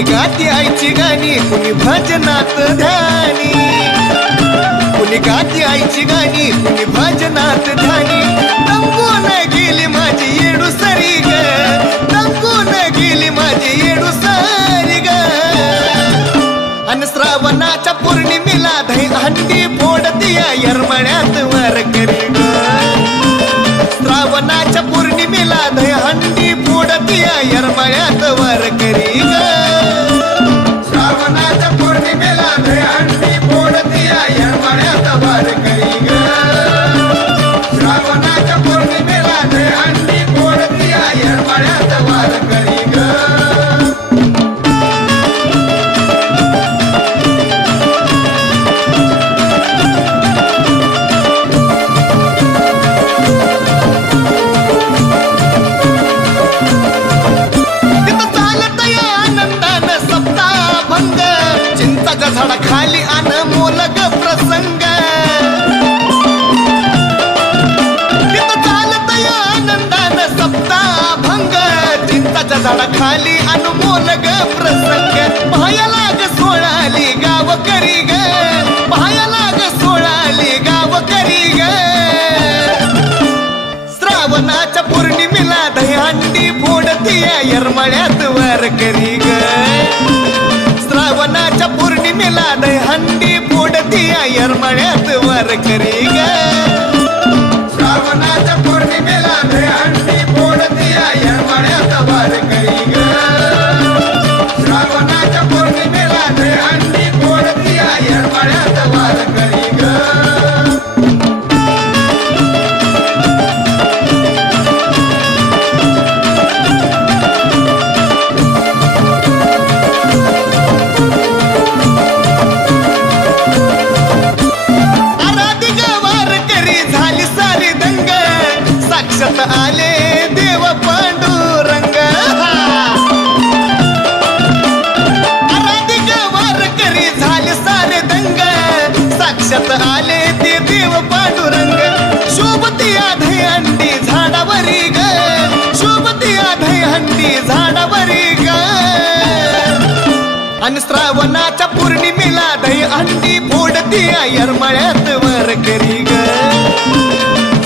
कुणी गाती आईची गाणी, कुणी भजनात ध्यानी, कुणी गाती आईची गाणी, कुणी भजनात ध्यानी. रंगून गेली माझी येडू सरी ग, रंगून गेली माझी येडू सरी ग. अन श्रावणाच्या पौर्णिमेला दही हंडी फोडतीया येरमळ्यात वारकरी ग. श्रावणाच्या पौर्णिमेला दही हंडी फोडतीया येरमळ्यात वारकरी ग. श्रावणाच्या पौर्णिमेला दही हंडी फोडतीया येरमळ्यात वारकरी ग. श्रावणाच्या पौर्णिमेला दही हंडी फोडतीया येरमळ्यात वारकरी ग. झाडा खाली अनमोल ग प्रसंग, तिथं चालत या आनंदानं सप्ताभंग. चिंताच्या झाडा खाली अनमोल ग प्रसंग. पायाला ग सोळाली गावकरी ग, पायाला ग सोळाली गावकरी ग. श्रावणाच्या पौर्णिमेला दही हंडी फोडतीया येरमळ्यात वारकरी ग. श्रावणाच्या पौर्णिमेला दही हंडी फोडतीया येरमळ्यात वारकरी ग. श्रावणाच्या पौर्णिमेला दही हंडी फोडतीया येरमळ्यात वारकरी ग. श्रावणाच्या पौर्णिमेला दही हंडी फोडतीया येरमळ्यात वारकरी ग. आले देव पांडुरंग, आराधिक वारकरी झाले सारे दंग. साक्षात आले ते देव पांडुरंग. शोभतीया दही हंडी झाडावरी ग, शोभतीया दही हंडी झाडावरी ग. आणि श्रावणाच्या पौर्णिमेला दही हंडी फोडतीया येरमळ्यात वारकरी ग.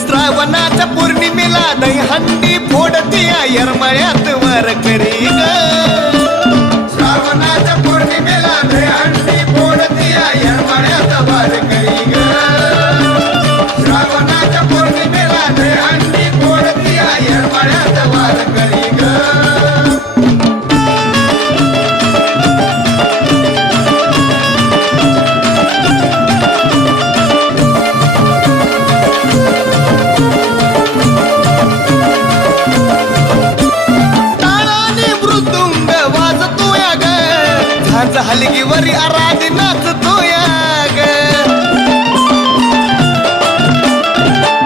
श्रावणाच्या पौर्णिमेला दही हंडी फोडतीया येरमळ्यात वारकरी ग. श्रावणाच्या पौर्णिमेला दही हंडी फोडतीया येरमळ्यात वारकरी ग. श्रावणाच्या पौर्णिमेला दही हंडी फोडतीया येरमळ्यात वारकरी ग. हलगीवरी आराधी नाचतोया ग.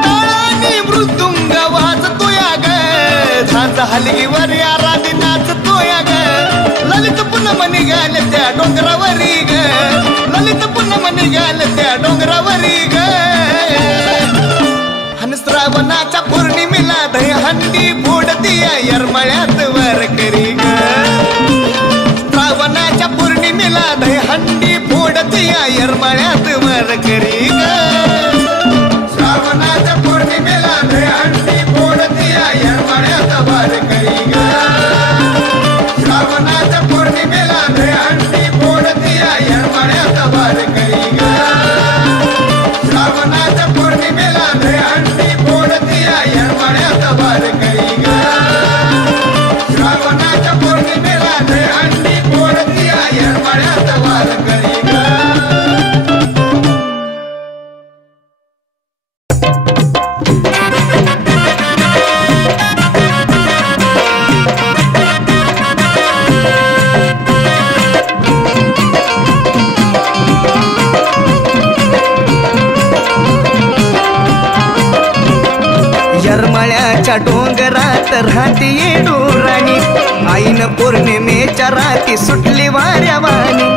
टाळानी मृदुंग वाजतोया ग. झांज हलगीवरी आराधी नाचतोया ग. ललित पूनम निघाले त्या डोंगरावरी ग, ललित पूनम निघाले त्या डोंगरावरी ग. आणि श्रावणाच्या पौर्णिमेला दही हंडी फोडतीया येरमळ्यात वारकरी ग. श्रावणाच्या पौर्णिमेला दही हंडी फोडतीया येरमळ्यात वारकरी ग. श्रावणाच्या पौर्णिमेला दही हंडी फोडतीया येरमळ्यात वारकरी ग. श्रावणाच्या पौर्णिमेला दही हंडी फोडतीया येरमळ्यात वारकरी ग. श्रावणाच्या पौर्णिमेला दही हंडी फोडतीया येरमळ्यात वारकरी ग. श्रावणाच्या पौर्णिमेला दही हंडी फोडतीया येरमळ्यात वारकरी ग. येरमळ्याच्या डोंगरात राहती येडू राणी, आईन पौर्णिमेच्या राती सुटली वाऱ्यावानी.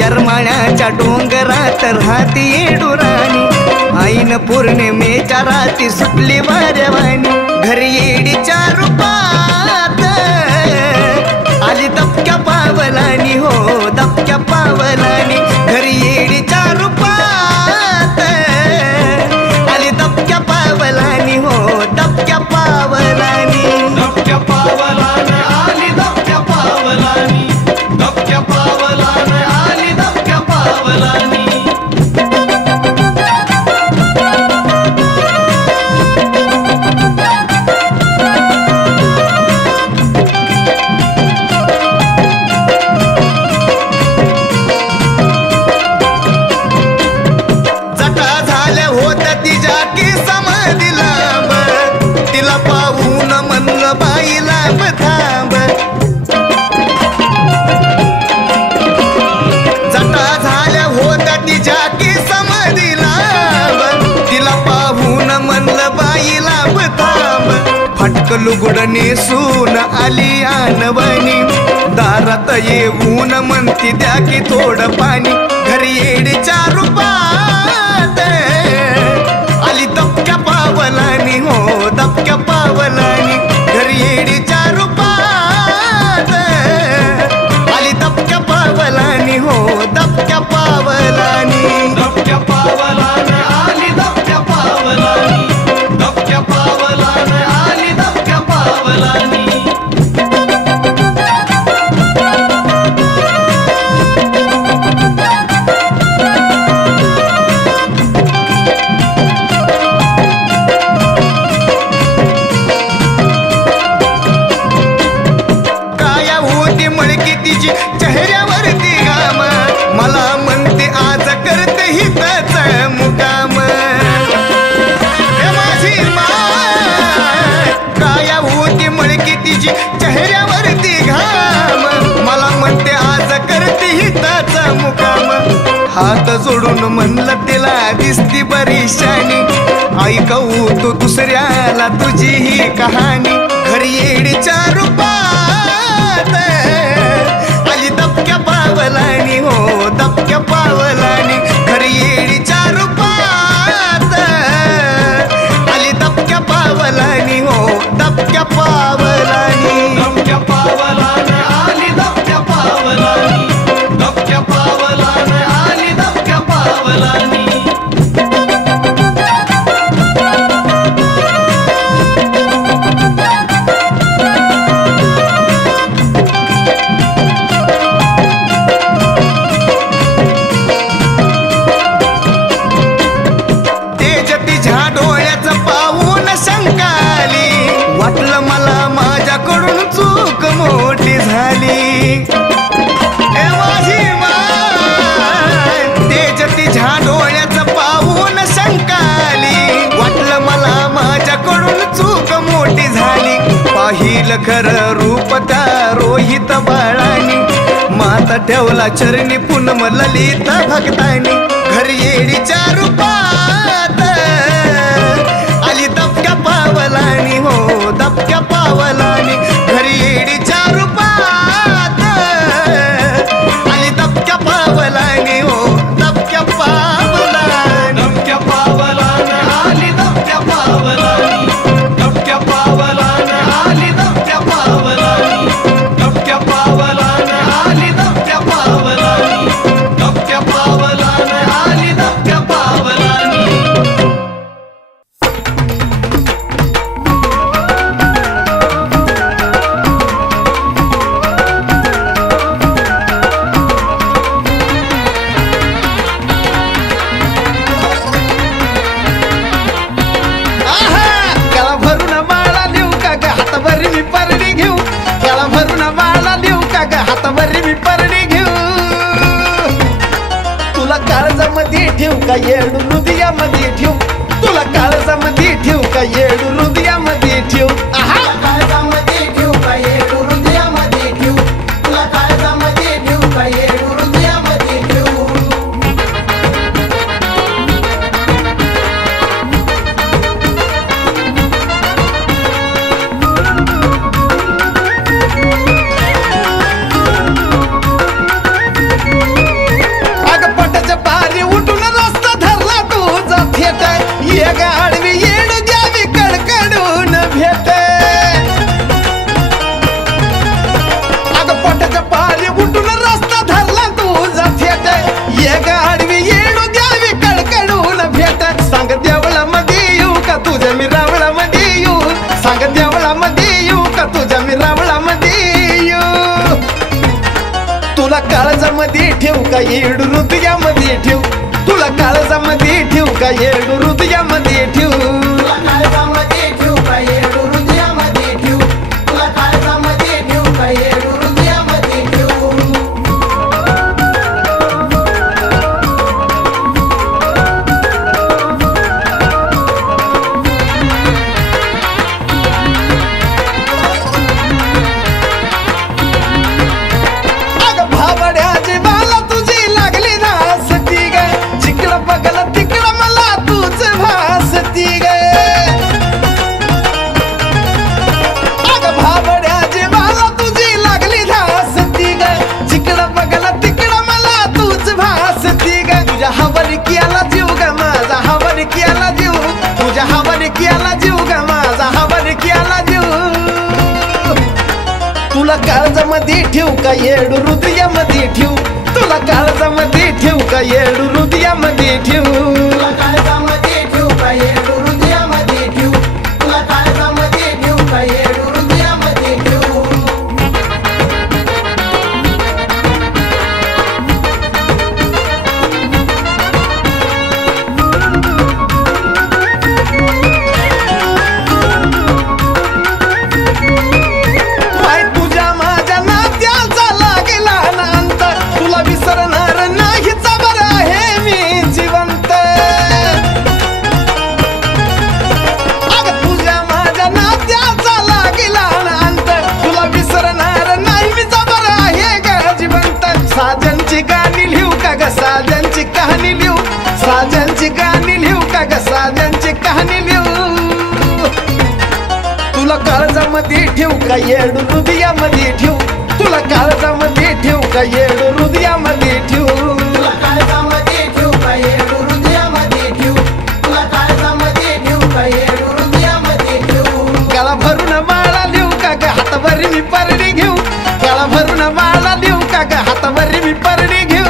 येरमळ्याच्या डोंगरात राहती येडू राणी, आईन पौर्णिमेच्या राती सुटली वाऱ्यावानी. घरी येडीच्या रूपात आली दबक्या पावली पावलानी हो दबक्या पावलानी घरी येडीच्या रूपात आली दबक्या पावलानी हो दबक्या पावलानी दबक्या पावलाने आली दबक्या पावलानी दबक्या पावलाने आली दबक्या पावलानी लुगड नेसून आली आणवणी दारात येऊन म्हणती द्या की थोडं पाणी घरी येडीच्या रूपात आली दबक्या पावलानी हो दबक्या पावलानी घरी येडीच्या रूपात आली दबक्या पावलानी हो दबक्या पावलानी दबक्या पावलाने आली दबक्या पावलानी दबक्या पावलाने आली दबक्या पावलानी काया होती मळकी तिची चेहऱ्यावरती घाम मला म्हणते आज करते हिताच मुकाम माझी माय काया होती मळकी तिची चेहऱ्यावरती घाम मला म्हणते आज करते हिताच मुकाम हात जोडून म्हणलं तिला दिसती बरी शानी ऐकवू तू दुसऱ्याला तुझी ही कहाणी घरी येडीच्या रूपात आली दबक्या पावलानी हो दबक्या पावलानी घरी येडीच्या रूपात आली दबक्या पावलानी हो दबक्या पावलानी दबक्या पावलाने आली दबक्या पावलानी दबक्या पावलाने आली दबक्या पावलानी तेज तिच्या डोळ्याचं पाहून शंकाली वाटलं मला माझ्याकडून चूक मोठी झाली ए माझी माय तेज तिच्या डोळ्याचं पाहून शंकाली वाटलं मला माझ्याकडून चूक मोठी झाली पाहिलं खरं रूप त्या रोहित बाळानी माता ठेवला चरणी पूनम ललित भक्तानी घरी येडीच्या रूपात आली दबक्या पावलानी हो दबक्या पावलानी घरी येडीच्या रूपात आली दबक्या पावलानी हो दबक्या पावलानी दबक्या पावलाने आली दबक्या पावलानी दबक्या पावलाने आली दबक्या पावलानी दबक्या पावलाने आली दबक्या पावलानी दबक्या पावलाने आली दबक्या पावलानी गळा भरून बाळा देऊ का ग हातावरी मी परडी घेऊ गळा भरून बाळा देऊ का ग हातावरी मी परडी घेऊ तुला काळजामध्ये ठेवू का येडू हृदयामध्ये ठेवू तुला काळजामध्ये ठेवू का येडू हृदयामध्ये ठेवू काळजामध्ये ठेवू का येडू हृदयामध्ये ठेवू तुला काळजामध्ये ठेवू का येडू हृदयामध्ये ठेवू अग पटाच्या पारी उठून रस्ता धरला तुझा थेट ये गाडवी येड द्यावी कडकडून भेट तुला काळजामध्ये ठेवू का येडू हृदयामध्ये ठेवू तुला काळजामध्ये ठेवू का येडू हृदयामध्ये ठेवू तुला काळजामध्ये ठेवू का येडू हृदयामध्ये ठेवू तुला काळजामध्ये ठेवू का येडू हृदयामध्ये ठेवू तुला काळजामध्ये ठेवू का येडू हृदयामध्ये ठेवू तुला काळजामध्ये ठेवू का येडू हृदयामध्ये ठेवू तुला काळजामध्ये ठेवू का येडू हृदयामध्ये ठेवू तुला काळजामध्ये ठेवू का येडू हृदयामध्ये ठेवू साजनची कहाणी लिहू साजनची गाणी लिहू का ग साजनची कहाणी लिहू तुला काळजामध्ये ठेवू का येडू हृदयामध्ये ठेवू तुला काळजामध्ये ठेवू का येडू हृदयामध्ये ठेवू तुला काळजामध्ये ठेवू का येडू हृदयामध्ये ठेवू तुला काळजामध्ये ठेवू का येडू हृदयामध्ये ठेवू गळा भरून माळा लिहू का ग हातावर मी परडी घेऊ गळा भरून माळा लिहू का ग हातावर मी परडी घेऊ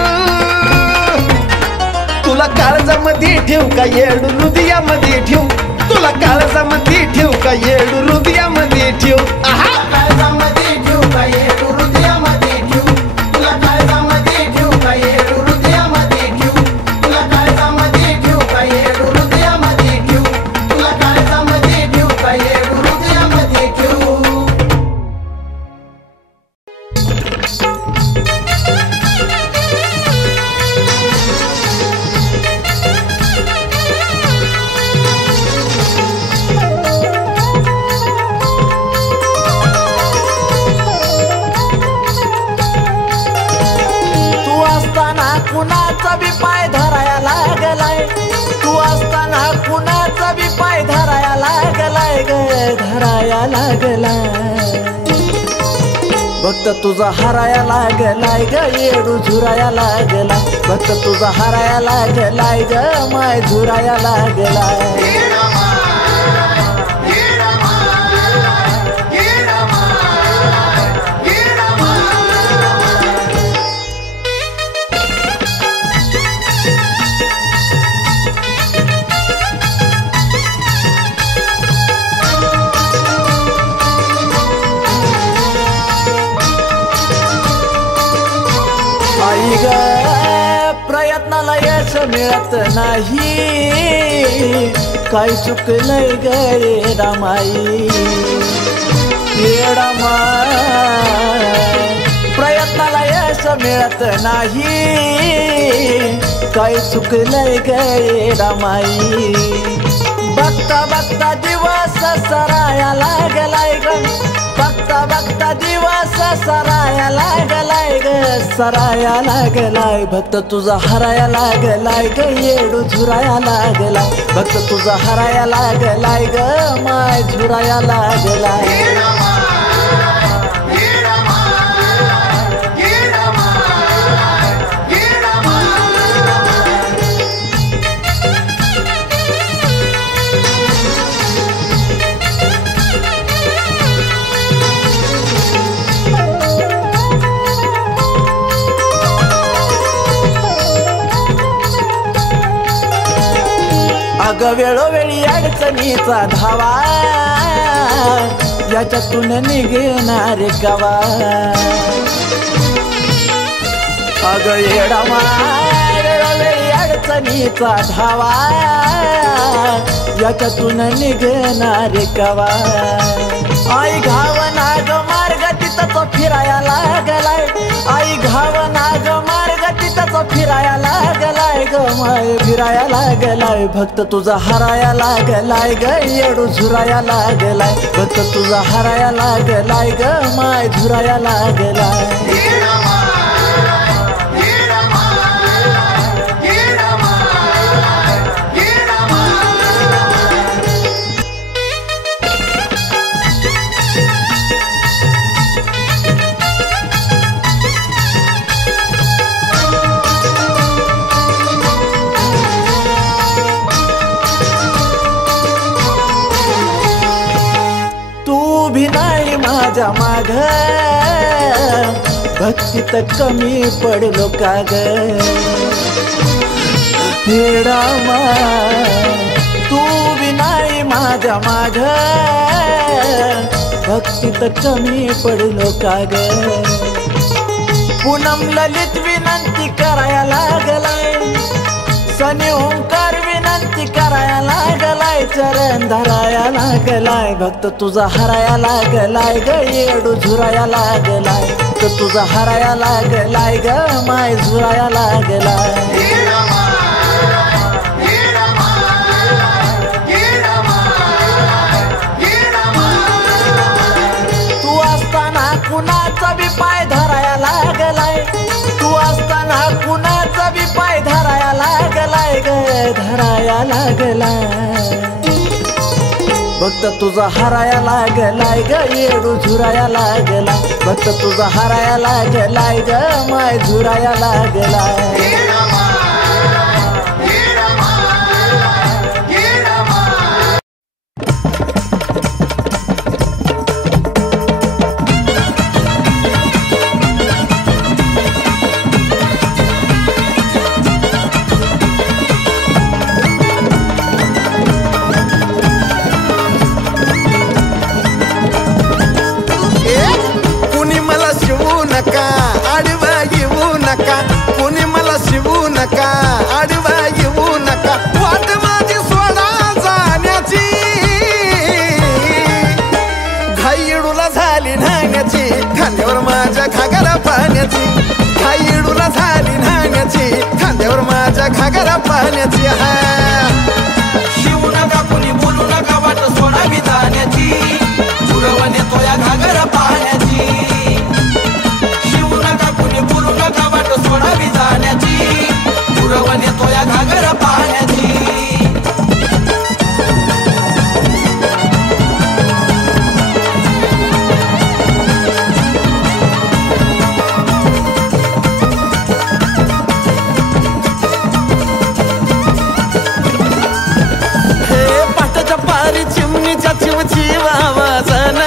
तुला काळजामध्ये ठेवू का येडू हृदयामध्ये ठेवू तुला काळजामध्ये ठेवू का येडू हृदयामध्ये ठेवू आहा काळजामध्ये ठेवू का येडू हृदयामध्ये ठेवू तुला काळजामध्ये ठेवू का येडू हृदयामध्ये ठेवू तुला काळजामध्ये ठेवू का येडू हृदयामध्ये ठेवू तुला काळजामध्ये ठेवू का येडू हृदयामध्ये ठेवू कुणाचा बी पाय धराया लागलाय तू असताना कुणाचा बी पाय धराया लागलाय ग धराया लागलाय भक्त तुझा हराया लागलाय ग येडू झुराया लागलाय भक्त तुझा हराया लागलाय ग माय झुराया लागलाय प्रयत्नाला यश मिळत नाही काय चुकलंय गे रामाई प्रयत्नाला यश मिळत नाही काय चुकलंय गे रामाई बघता बघता दिवस सराया लागलाय ग बघता बघता दिवस सराया लागलाय ग सराया लागलाय भक्त तुझा हराया लागलाय ग येडू झुराया लागलाय भक्त तुझा हराया लागलाय ग माय झुराया लागलाय अग वेळोवेळी अडचणीचा धावा याच्यातून निघणार गावा मग येडा वेळोवेळी अडचणीचा धावा याच्यातून निघणार कवा आई घावना ग मार्ग तिथंच फिराया लागलाय आई घावना ग मार्ग तिथंच फिराया लागलाय ग माय फिराया लागलाय भक्त तुझा हराया लागलाय ग येडू झुराया लागलाय भक्त तुझा हराया लागलाय ग माय झुराया लागलाय माझ्या माग भक्तीत कमी पडलो का ग हेडा तू बी नाही माझ्या माग भक्तीत कमी पडलो का ग पूनम ललित विनंती कराया लागलाय सनी ओंकार विनंती कराया लागलाय चरण धराया लागलाय भक्त तुझा हराया लागलाय ग येडू झुराया लागलाय तर तुझा हराया लागलाय ग माय झुराया लागलाय तू असताना कुणाचा बी पाय धराया लागलाय तू असताना कुणाचा बी पाय धराया लागलाय ग धराया लागलाय भक्त तुझा हराया लागलाय ग येडू झुराया लागलाय भक्त तुझा हराया लागलाय ग माय झुराया लागलाय कोणी मला शिवू नका आडवा येऊ नका वाट माझी सोडा जाण्याची घाईडूला झाली न्हाण्याची खांद्यावर माझ्या घागरा पाण्याची घाईडूला झाली न्हाण्याची खांद्यावर माझ्या घागरा पाण्याची शिवू नका कोणी बोलू नका वाट सोडावी जाण्याची पुरवणे तो या घागरा पाण्याची सोडावी जाण्याची पुरवण येतो या घागरा पाण्याची हे पाटाच्या पारी चिमणीच्या चिवची आवाजान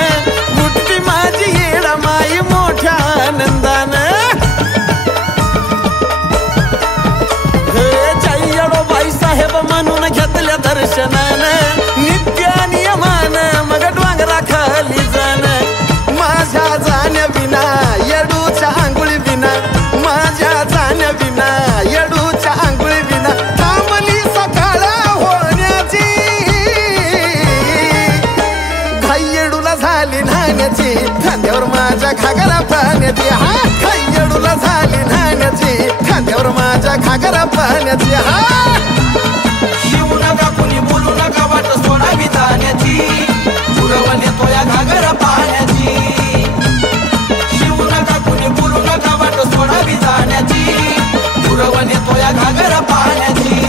मुठती माझी येडा माई मोठ्या आनंदान म्हणून घेतल्या दर्शनानं नित्य नियमान मग डोंगरा खाली जाण माझ्या जाण्या विना येडूच्या आंघोळी विना माझ्या जाण्या विना येडूच्या आंघोळी विना थांबली सकाळ होण्याची घाई येडूला झाली न्हाण्याची खांद्यावर माझ्या घागरा पाण्याची घाई येडूला झाली न्हाण्याची खांद्यावर माझ्या घागरा पाण्याची शिवू नका कोणी बोलू नका वाट सोडावी जाण्याची पुरवण येतो या घागरा पाण्याची शिवू नका कोणी बोलू नका वाट सोडावी जाण्याची पुरवण येतो या घागरा पाण्याची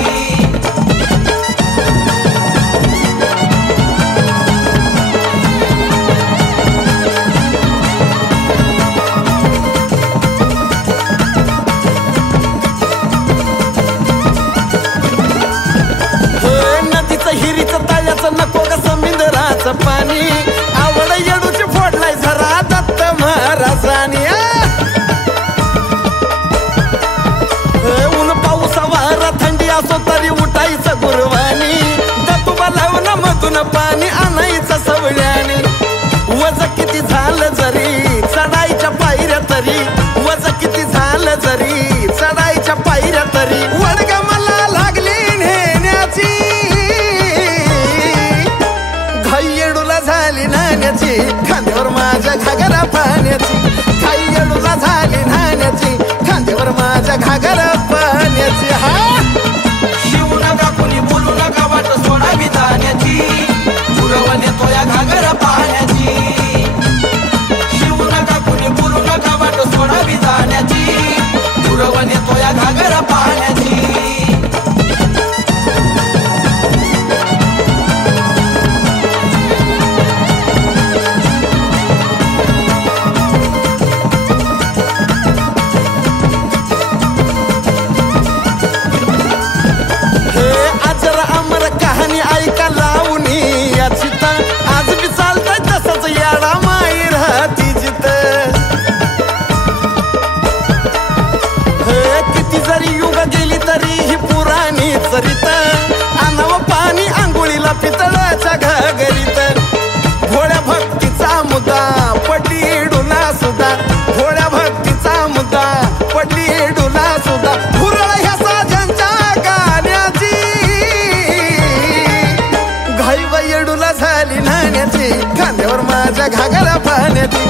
नको ग समुद्राचं पाणी आवड येडूची फोडलाय झरा दत्त महाराजांनी ऊन पाऊस वारा थंडी असो तरी उठायचं गुरवानी दत्तूबा लावून मधून पाणी आणायचं सवळ्याने वज किती झालं जरी चढायच्या पायऱ्या तरी वज किती झालं जरी जरी युग गेली तरी ही पुराणी चरित आणावं पाणी आंघोळीला पितळाच्या घागरीत भोळ्या भक्तीचा मुद्दा पडली डुला सुद्धा भोळ्या भक्तीचा मुद्दा पडली डुला सुद्धा हुरळ ह्या साजांच्या गाण्याची घाई येडूला झाली नाण्याची खांद्यावर माझ्या घागरा पाण्याची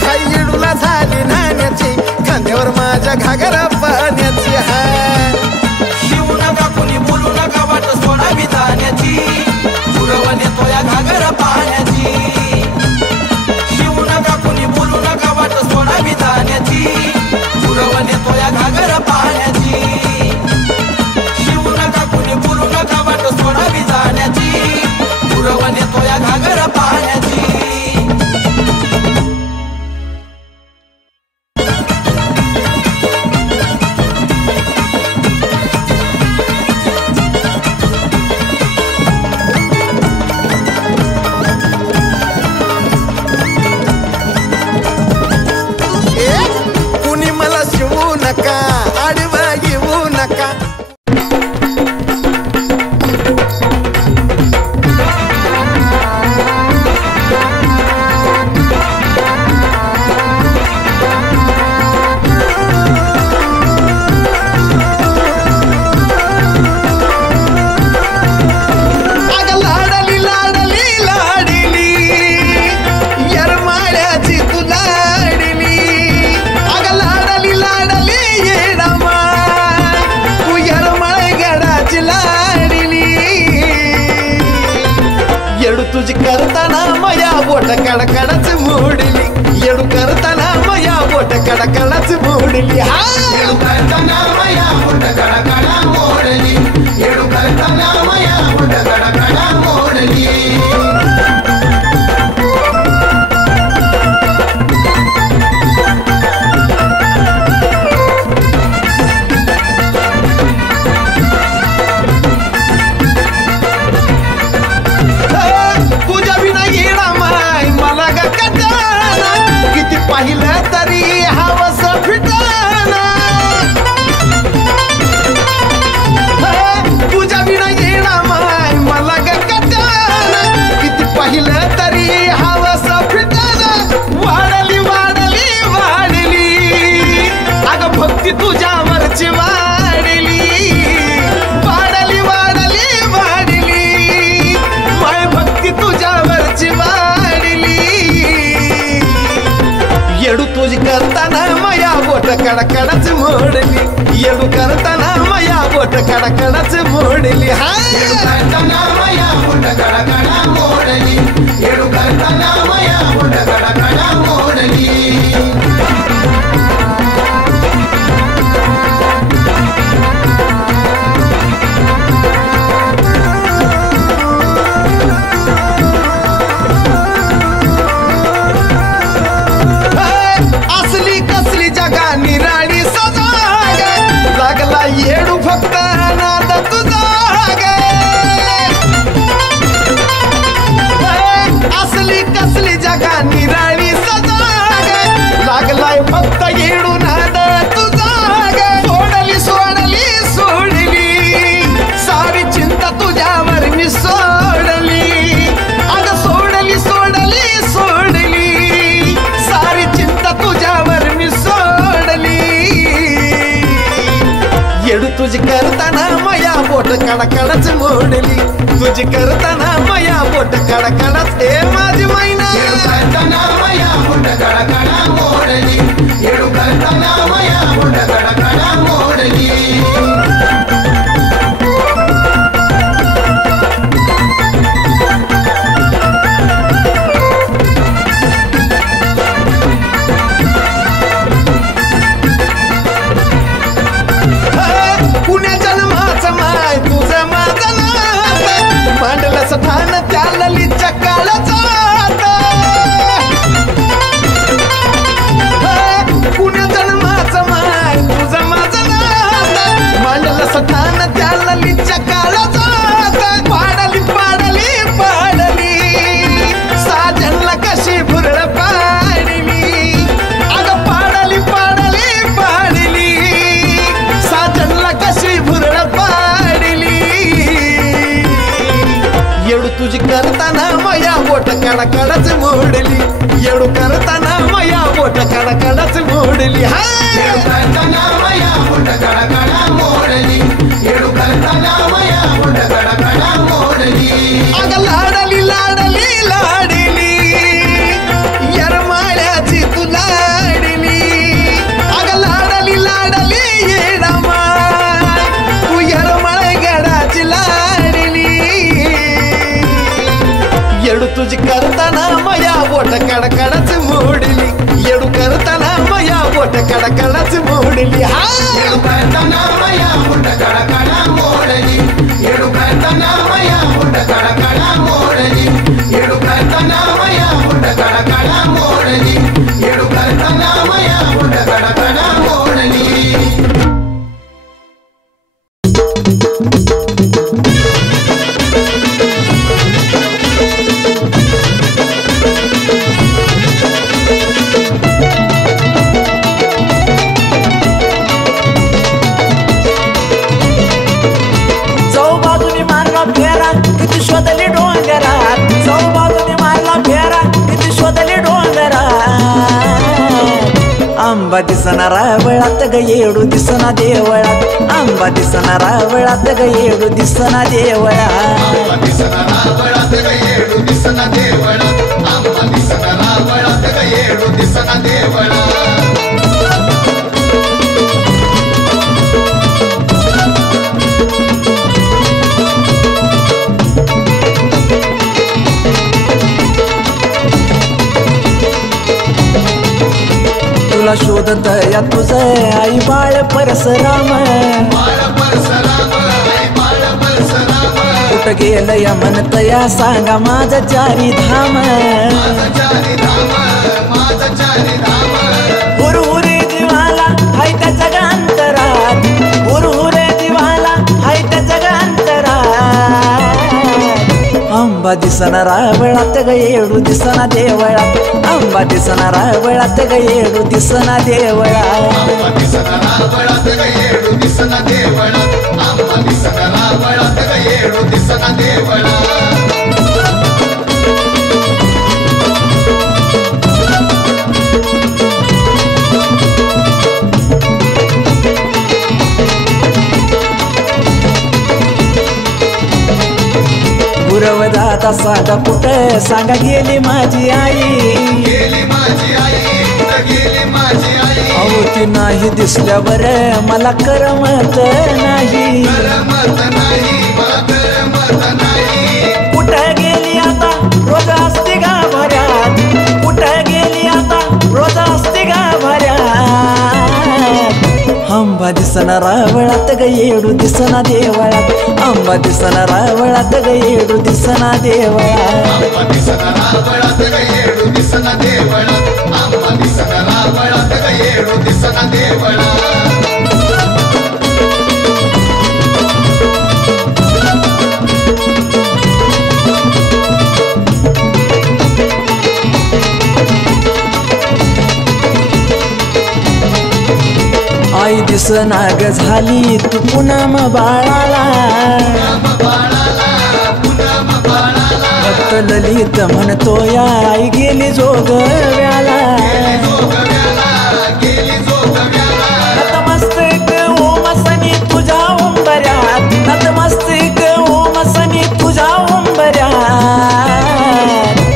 घाई येडूला झाली नाण्याची खांद्यावर माझ्या घागरा पाण्याची हाय शिवू नका कुणी बोलू नका वाट सोडावी जाण्याची पुरवण येतो या घागर पाण्याची शिवू नका कुणी बोलू नका वाट सोडावी जाण्याची पुरवण येतो या घागर पाण्याची शिवू नका कुणी बोलू नका वाट सोडावी जाण्याची पुरवण येतो या घागर पाण्याची कुणी मला शिवू नका आडवा येऊ नका तुझी करताना मया बोट कडकडच मोडली येडू करताना मया बोट कडकडच मोडली हा येडू करताना मया बोट कडकडा मोडली येडू करताना मया बोट कडकडा मोडली पाहिलं तरी हवस फिटाना तुझ्या विना येणार माय मला गटाना किती पाहिलं तरी हवस फिटाना वाढली वाढली वाढली अगं भक्ती तुझ्यावरची वाढली वाढली वाढली वाढली माय भक्ती तुझ्यावरची वाढली येडू तुझी करताना मया बोट कडकडच मोडली येडू करताना मया बोट कडकडच मोडली हा येडू करताना मया बोट कडकडा मोडली येडू करताना मया बोट कडकडा मोडली येडू फक्त नाद तुझा असली कसली जगा निराळी सजा लागलाय फक्त येडू नाद तुझा सोडली सोडली सोडली सारी चिंता तुझ्यावर मी सोडली अगं सोडली सोडली सोडली सारी चिंता तुझ्यावर मी सोडली येडू तुझी करताना मया बोट कडकडच मोडली तुझी करताना मया बोट कडकडच ए माझी मैना येडू करताना मया बोट कडकडा मोडली येडू करताना मया बोट कडकडा मोडली पुण्या जन्माचं माय तुझं माझं नात मांडलं स्थान त्या ललितच्या काळाचं पुण्या जन्माचं माय तुझं करताना मया बोट कडकडच मोडली येडू करताना मया बोट कडकडच मोडली हा करताना मया बोट कडकडा मोडली येडू करताना मया बोट कडकडा मोडली अग लाडली लाडली लाडली यरमाळ्याची तू लाडली अग लाडली लाडली येडमा तू यरमाळ गडाची लाडली येडू तुझी करताना मया बोट कडकडच मोडली येडू करताना मया बोट कडकडच मोडली हा येडू करताना मया बोट कडकडा मोडली येडू करताना मया बोट कडकडा मोडली येडू करताना मया बोट कडकडा मोडली येडू करताना मया बोट कडकडा मोडली किती शोधली डोंगरात जाऊ बाजूने मारला फेरा किती शोधली डोंगरात आंबा दिसना रावळात ग येडू दिसना देवळात आंबा दिसना रावळात ग येडू दिसना देवळात आंबा दिसना रावळात ग येडू दिसना देवळात आंबा दिसना रावळात ग येडू दिसना देवळात तुला शोधत या तुझ आई बाळ परसराम कुठं गेलं या म्हणत या सांगा माझं चारी धाम हुरहुरे जीवाला हाय त्या जगांतरात हुरहुरे जीवाला हाय त्या जगांतरात आंबा दिसना रावळात ग येडू दिसना देवळात आंबा दिसना रावळात ग येडू दिसना देवळात आंबा दिसना रावळात ग येडू दिसना देवळात आंबा दिसना रावळात ग येडू दिसना देवळात गुरव दादा सांगा कुठं सांगा गेली माझी आई गेली माझी आई कुठं गेली माझी आई अहो ती नाही दिसल्यावर मला करमत नाही करमत नाही मला करमत नाही कुठं गेली आता रोज असते गाभाऱ्यात कुठं गेली आता रोज असते गाभाऱ्यात आंबा दिसना रावळात ग येडू दिसना देवळात आंबा दिसना रावळात ग येडू दिसना देवळात आंबा दिसना रावळात ग येडू दिसना देवळात आंबा दिसना रावळात ग येडू दिसना देवळात आई दिसना ग झाली तू पुनम बाळाला भक्त ललित म्हणतो या आई गेली जोगव्याला नतमस्तक ओमसनी तुझ्या उंबऱ्यात नतमस्तक ओमसनी तुझ्या उंबऱ्यात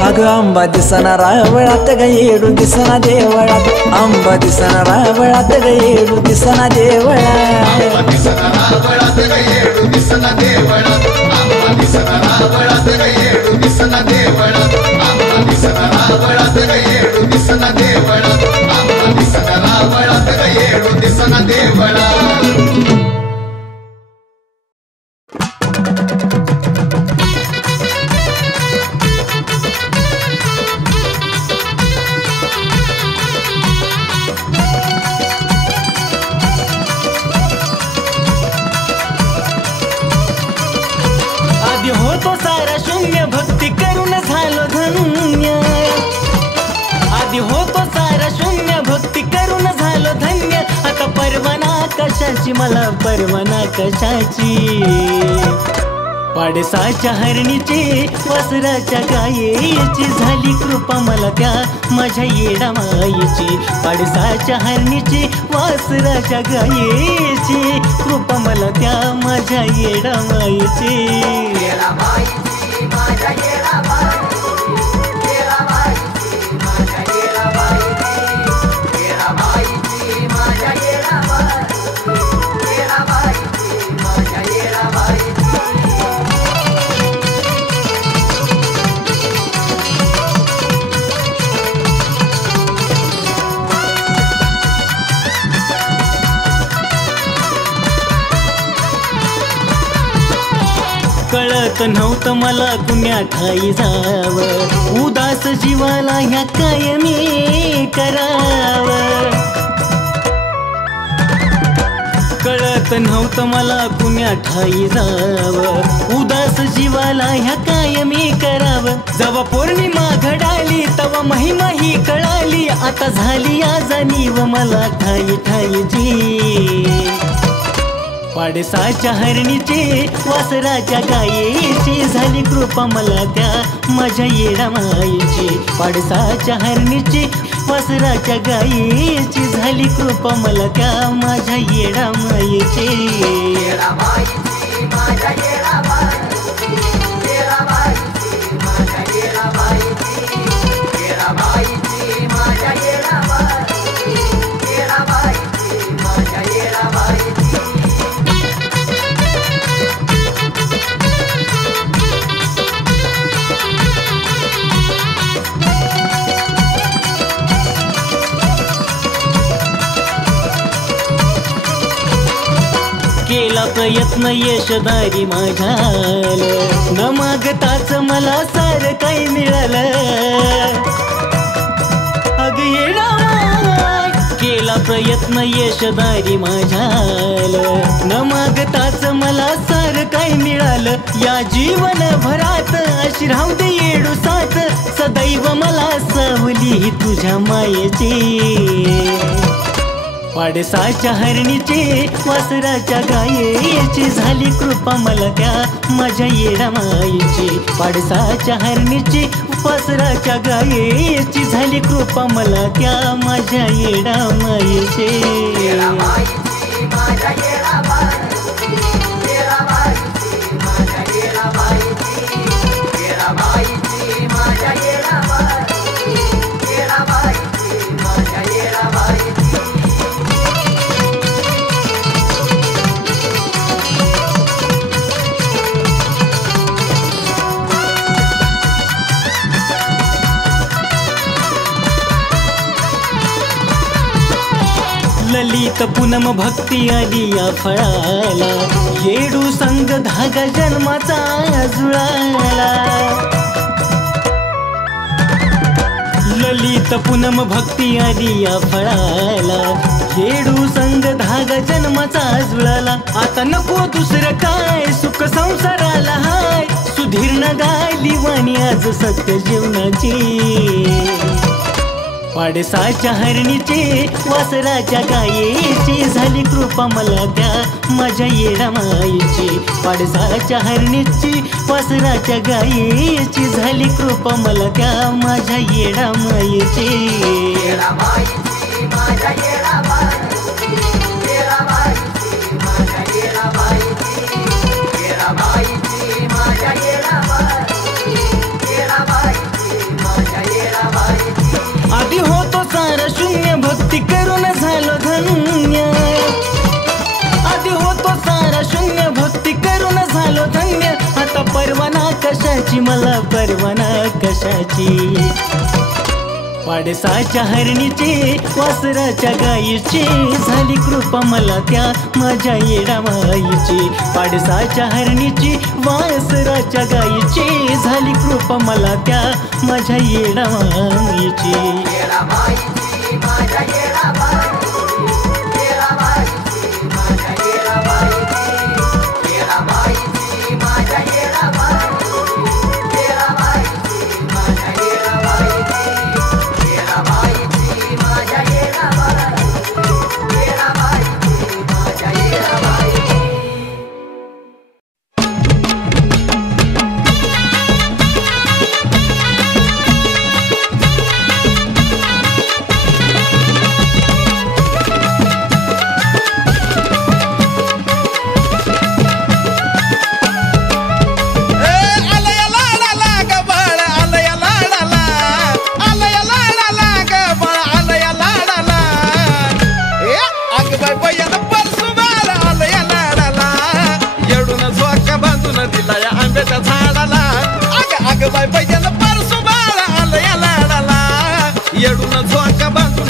अगं आंबा दिसना रावळात ग येडू दिसना देवळात आंबा दिसना रावळात ग येडू दिसना देवळात आंबा दिसना रावळात ग येडू दिसना देवळात आंबा दिसना रावळात ग येडू दिसना देवळात आंबा दिसना रावळात ग येडू दिसना देवळात आंबा दिसना रावळात ग येडू दिसना देवळात होतो सारा शून्य भक्ती करून झालो धन्य आधी होतो सारा शून्य भक्ती करून झालो धन्य आता परवाना कशाची मला परवाना कशाची पाडसाच्या हरणीची वासराच्या गायेची झाली कृपा मला त्या माझ्या येडा मायेची. पाडसाच्या हरणीची वासराच्या गायेची कृपा मला त्या माझ्या येडा मायेची. कळत नव्हतं मला कुण्या ठाई जावं, उदास जीवाला ह्या काय मी करावं. कळत नव्हतं मला कुण्या ठाई जावं, उदास जीवाला ह्या काय मी करावं. जेव्हा पौर्णिमा घडाली तवा महिमा ही कळाली, आता झाली या जाणीव मला ठाई ठाईची. पाडसाच्या हरणीची वासराच्या गायेची झाली कृपा मला त्या माझ्या येडा मायेची. पाडसाच्या हरणीची वासराच्या गायेची झाली कृपा मला त्या माझ्या येडा मायेची. केला प्रयत्न यशदारी माझ्याल, न मागताच मला सार काही मिळालं. अग येडा केला प्रयत्न यशदारी माझ्याल, न मागताच मला सार काही मिळालं. या जीवनभरात अशी राहू दे येडू साथ, सदैव मला सावली तुझ्या मायेची. पाडसाच्या हरणीची वासराच्या गायेची झाली कृपा मला त्या माझ्या येडा मायेची. पाडसाच्या हरणीची वासराच्या गायेची झाली कृपा मला त्या माझ्या येडा मायेची. ललित पूनम भक्ती आली या फळाला, येडू संग धागा जन्माचा जुळाला. ललित पूनम भक्ती आली या फळाला, येडू संग धागा जन्माचा जुळाला. आता नको दुसरं काय सुख संसाराला हाय, सुधीर न गायली वाणी आज सत्य जीवनाची. पाडसाच्या हरणीची वासराच्या गायेची झाली कृपा मला त्या माझ्या येडा मायेची. पाडसाच्या हरणीची वासराच्या गायेची झाली कृपा मला त्या माझ्या येडा मायेची. आधी होतो सारा शून्य भक्ती करून झालो धन्य. आधी होतो सारा शून्य भक्ती करून झालो धन्य. आता परवाना कशाची मला परवाना कशाची. पाडसाच्या हरणीची वासराच्या गायीची झाली कृपा मला त्या माझ्या येडा मायेची. पाडसाच्या हरणीची वासराच्या गायीची झाली कृपा मला त्या माझ्या येडा मायेची.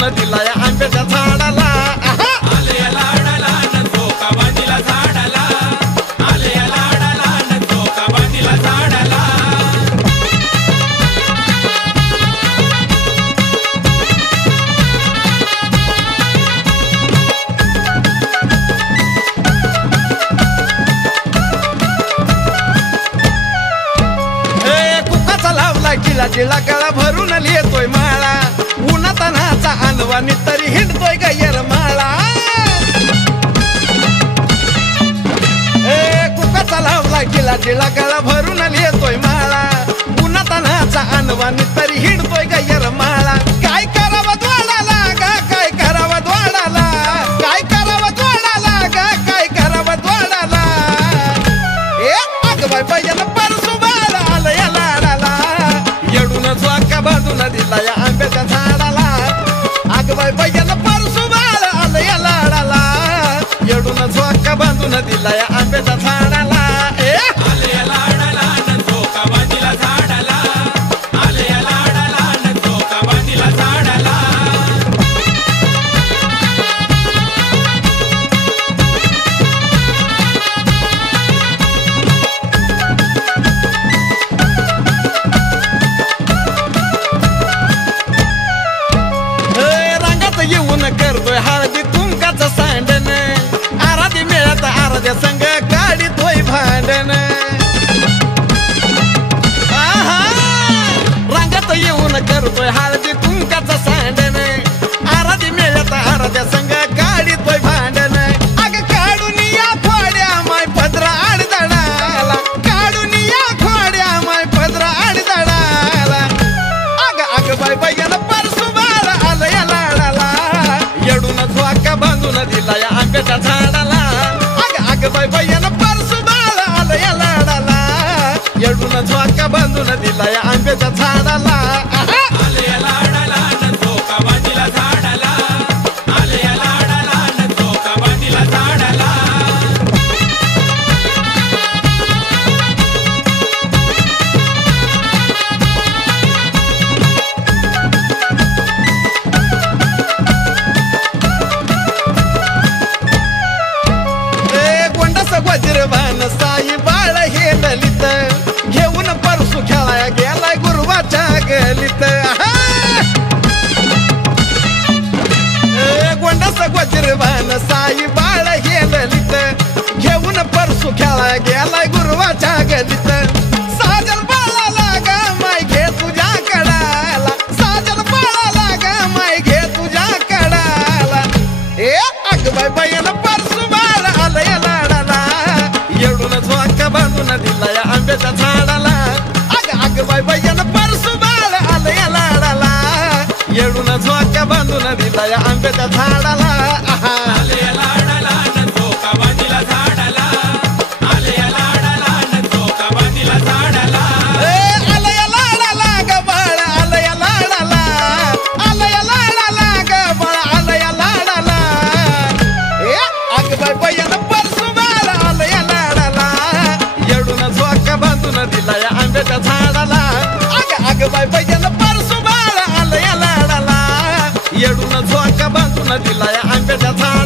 बांधून दिलाय आंब्याच्या झाडाला आले या लाडाला न झोका बांधिला झाडाला आले या लाडाला न झोका बांधिला झाडाला गिला गिला गळा भरून लिहितोय माळा उन्हातानाचा अनवानी तरी हिंडतोय गैर माळा कुकाचा लावला गिला गिला गळा भरून लिहितोय माळा उन्हातानाचा अनवानी तरी हिंडतोय गैर माळा काय करावं द्वाडाला गा काय करावं द्वाडाला काय करावं द्वाडाला गा काय करावं द्वाडाला अग बाय बायला परसू बाळा आलं या लाडाला येडून झोका बांधून दिलाय आंब्याच्या झाडाला अग बाय बायला परसू बाळा आलं या लाडाला येडून झोका बांधून दिलाय आंब्याच्या झाडाला आले या लाडाला न झोका बांधिला झाडाला आले या लाडाला न झोका बांधिला झाडाला येऊन करतोय हळदी कुंकाचं सांडण आराधी मिळत आराध्या संग गाडीतोय भांडण रंगात येऊन करतोय हळदी कुंकाचं सांडण आराधी मिळत आराध्या संग गाडीतोय भांडण अग काढून या खोड्या माय पदरा आडदडाला काढून या खोड्या माय पदरा आडदडाला अग बाय बायला परसू बाळ आलं या लाडाला येडून झोका बांधून दिलाय आंब्याच्या झाडाला अग बाय बायला परसू बाळ आलं या लाडाला येडून झोका बांधून दिलाय आंब्याच्या झाडाला आले या लाडाला न झोका बांधिला झाडाला आले या लाडाला न झोका बांधिला झाडाला वज्रवान साई बाळ हे ललित घेऊन परसू खेळाया गेलाय गुरुवाच्या गलीत गोंडास वज्रवान साई बाळ हे ललित घेऊन परसू खेळाया गेलाय गुरुवाच्या गलीत साजन बाळाला ग माय घे तुझ्या कडाला साजन बाळाला ग माय घे तुझ्या कडाला अग बाय बायला परसू बाळ आलं या लाडाला येडून झोका बांधून दिलाय आंब्याच्या झाडाला अग बाय बायला परसू बाळ आलं या लाडाला येडून झोका बांधून दिलाय आंब्याच्या झाडाला आले या लाडाला न झोका बांधिला झाडाला आले या लाडाला न झोका बांधिला झाडाला आलं या लाडाला ग बाळ आलं या लाडाला आलं या लाडाला ग बाळ आलं या लाडाला अग बाय बायला परसू बाळ आलं या लाडाला येडून झोका बांधून दिलाय आंब्याच्या झाडाला अग बाय बायला परसू बाळ आलं या लाडाला येडून झोका बांधून दिलाय आंब्याच्या झाडाला